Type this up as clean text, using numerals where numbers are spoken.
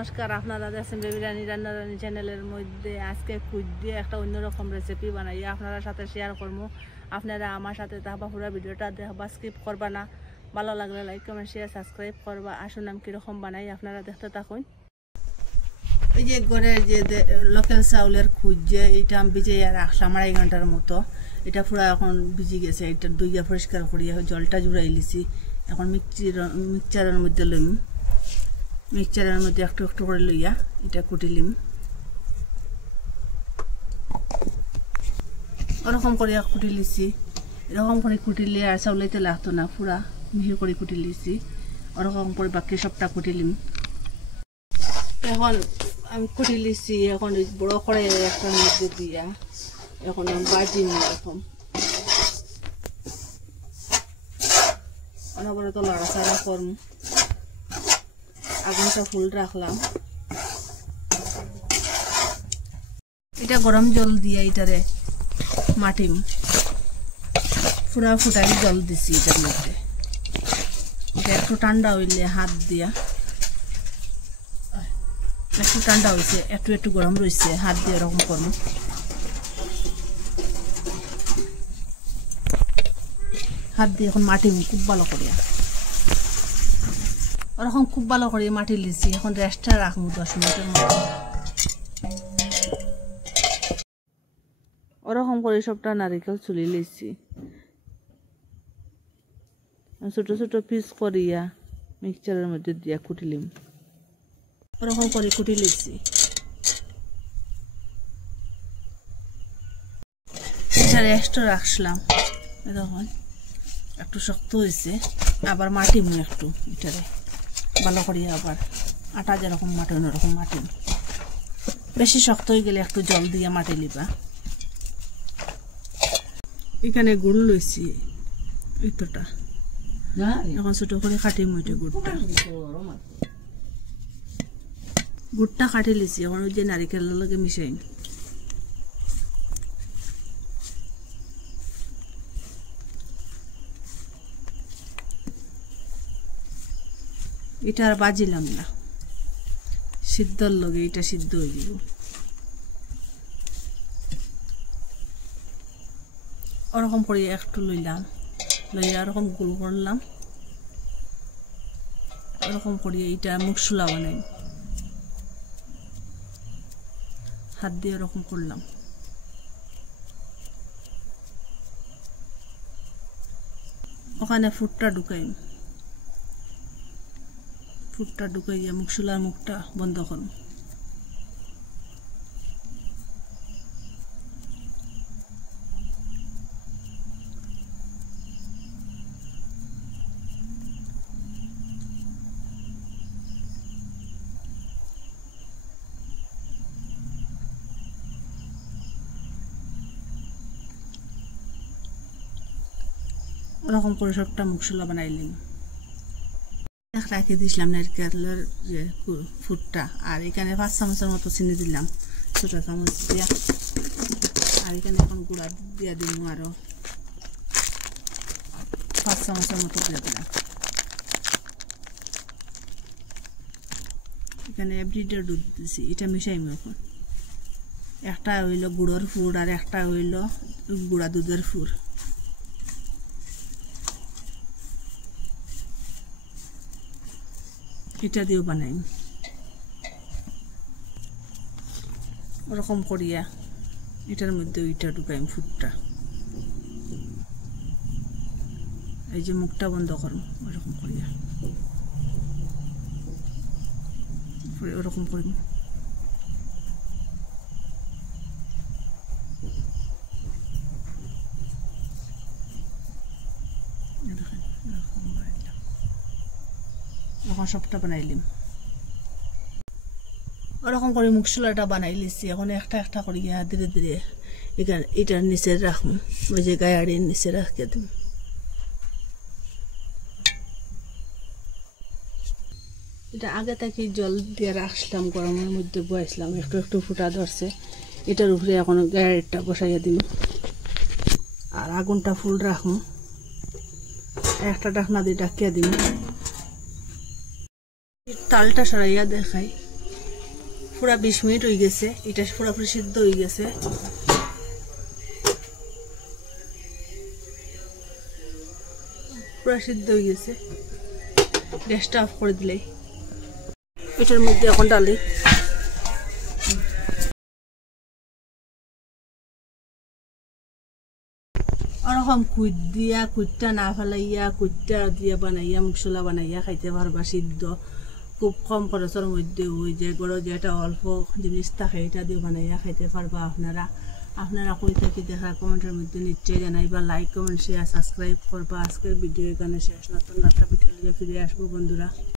নমস্কার, আপনারা দেখছেন বেবি রানী রান্না রানী চ্যানেলের মধ্যে। আজকে খুদ দিয়ে একটা অন্যরকম রেসিপি বানাই আপনারা সাথে শেয়ার করবো। আপনারা আমার সাথে তাহবা পুরো ভিডিওটা দেখবা, স্কিপ করবা না। ভালো লাগলে লাইক কমেন্ট শেয়ার সাবস্ক্রাইব করবা। আসুন আমি কীরকম বানাই আপনারা দেখতে থাকুন। এই যে ঘরের যে লোকাল চাউলের খুদ যে এটা আমি ভিজিয়ে রাখলাম 2.5 ঘন্টার মতো। এটা পুরো এখন ভিজি গেছে। এটা ধুইয়া পরিষ্কার করিয়া জলটা জুড়াই লিছি। এখন মিক্সচারের মধ্যে লইম। মিক্সচারের মধ্যে একটু একটু করে লইয়া এটা কুটিলিম। ওরকম করে কুটি লিছি। এরকম করে কুটিলে আর চাউলাইতে লাগতো না, পুরা মিহি করে কুটি লিছি। ওরকম করে বাকি সবটা কুটিলিম। এখন আমি কুটি লিছি। এখন বড় করে একটা মধ্যে দিয়া এখন আমি বাজিম। এরকম অনবরত লড়াচাড়া করম। আগুনটা ফুল রাখলাম। এটা গরম জল দিয়ে এটারে মাটিম পুরা ফুটাই জল দিছি এটার মধ্যে। এটা একটু ঠান্ডা হইলে হাত দিয়া, একটু ঠান্ডা হয়েছে একটু একটু গরম রয়েছে, হাত দিয়ে এরকম করবো। হাত দিয়ে এখন মাটিম খুব ভালো করিয়া। ওরকম খুব ভালো করে মাটি লিছি। এখন রেস্টটা রাখবো 10 মিনিটের মতো। ওরকম করে সবটা নারিকেল চুলি লিছি। ছোট ছোট পিস করিয়া মিক্সচারের মধ্যে দিয়া কুটিলিম। ওরকম করে কুটি লিছি। এটা রেস্টটা রাখলাম। দেখুন একটু শক্ত হয়েছে। আবার মাটিম একটু এটারে ভালো করিয়া। আবার আটা যেরকম মাটি ওরকম মাটি। বেশি শক্ত হয়ে গেলে একটু জল দিয়ে মাটি লিবা। এখানে গুড় লইছি এতটা। এখন ছোট করে কাটি মুইটে গুড়টা কাটি লিছি। এখন ওই যে নারিকেলের লগে মিশাই। এটা আর বাজিলাম না, সিদ্ধর লগে এটা সিদ্ধ হয়ে যাব। ওরকম করে একটু লইলাম, লইয়া ওরকম গোল করলাম। ওরকম করিয়ে এটা মুখশুলা বানাই। হাত দিয়ে ওরকম করলাম। ওখানে ফুটটা ঢুকাই। ফুটটা ঢুকাইয়া মুখশুলার মুখটা বন্ধ করুন। ওরকম করে সবটা মুখশুলা বানাইলাম। রাখি দিয়েছিলাম নারকেলের যে ফুটটা। আর এখানে 5 চামচের মতো চিনি দিলাম, ছোট চামচ দিয়া। আর এখানে এখন গুঁড়া দিয়া দিলাম আরো 5 চামচের মতো দিয়ে দিলাম। এখানে ব্রিডের দুধ দিছি। এটা মিশাইম এখন। একটা হইল গুড়ের ফুড আর একটা হইল গুঁড়া দুধের ফুড। এটা দিয়েও বানাই। ওরকম করিয়া এটার মধ্যে ওইটা ঢুকাইম ফুটটা। এই যে মুখটা বন্ধ করুন। ওরকম করিয়া ওরকম করি। এখন সবটা বানাইলিম। ওরকম করে মুখশুলাটা বানাই লিছি। এখন একটা একটা করিয়া ধীরে ধীরে এটার নিচে রাখবো। ওই যে গায়াড়ির নিচে রাখিয়ে দিব। এটা আগে থেকে জল দিয়ে রাখলাম, গরমের মধ্যে বসাইছিলাম। একটু একটু ফুটা ধরছে। এটার উপরে এখন গায়াড়িটা বসাইয়া দিব। আর আগুনটা ফুল রাখবো। একটা ঢাকনা দিয়ে ডাকিয়া দিব। তালটা সরাইয়া দেখাই। পুরা 20 মিনিট হয়ে গেছে, এটা পুরোপুরি সিদ্ধ হয়ে গেছে। পুরা সিদ্ধ হয়ে গেছে, গ্যাসটা অফ করে দিলেই এটার মধ্যে এখন ডালি। ওরকম কুইটটা না ফেলাইয়া কুইটটা দিয়া বানাইয়া মশলা বানাইয়া খাইতে পারবা। সিদ্ধ খুব কম খরচের মধ্যে ওই যে গরো যেটা অল্প জিনিস থাকে এটা দিয়ে বানাইয়া খাইতে পারবা আপনারা কই থাকি দেখা কমেন্টের মধ্যে নিশ্চয়ই জানাইবা। লাইক কমেন্ট শেয়ার সাবস্ক্রাইব করবা। আজকের ভিডিও এখানে শেষ, নতুন একটা ভিডিও ফিরে আসবো বন্ধুরা।